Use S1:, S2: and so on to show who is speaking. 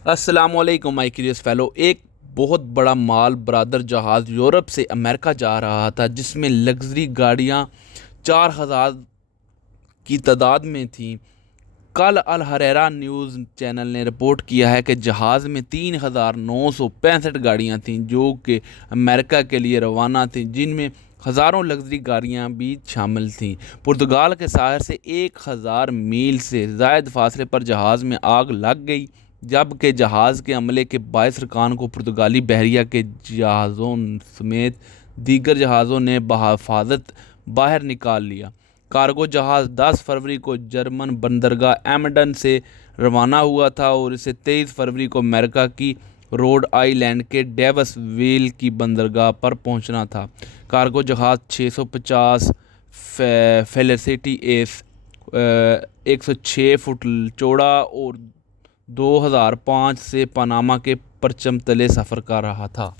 S1: वालेकुम my curious fellow एक बहुत बड़ा माल बरादर जहाज़ यूरोप से अमेरिका जा रहा था, जिसमें लग्जरी गाड़ियाँ चार हज़ार की तादाद में थीं। कल अल हरेरा न्यूज़ चैनल ने रिपोर्ट किया है कि जहाज़ में तीन हज़ार नौ सौ पैंसठ गाड़ियाँ थीं, जो कि अमेरिका के लिए रवाना थीं, जिनमें हज़ारों लग्जरी गाड़ियाँ भी शामिल थीं। पुर्तगाल के साहर से एक हज़ार मील से जायद फासले पर जहाज़ में आग लग गई। जबकि जहाज़ के अमले के बाईस रकान को पुर्तगाली बहरिया के जहाज़ों समेत दीगर जहाज़ों ने बहफाजत बाहर निकाल लिया। कार्गो जहाज़ 10 फरवरी को जर्मन बंदरगाह एमडन से रवाना हुआ था और इसे 23 फरवरी को अमेरिका की रोड आइलैंड के डेवस वेल की बंदरगाह पर पहुँचना था। कार्गो जहाज़ 650 फेलिसिटी एस 106 फुट चौड़ा और 2005 से पनामा के परचम तले सफ़र कर रहा था।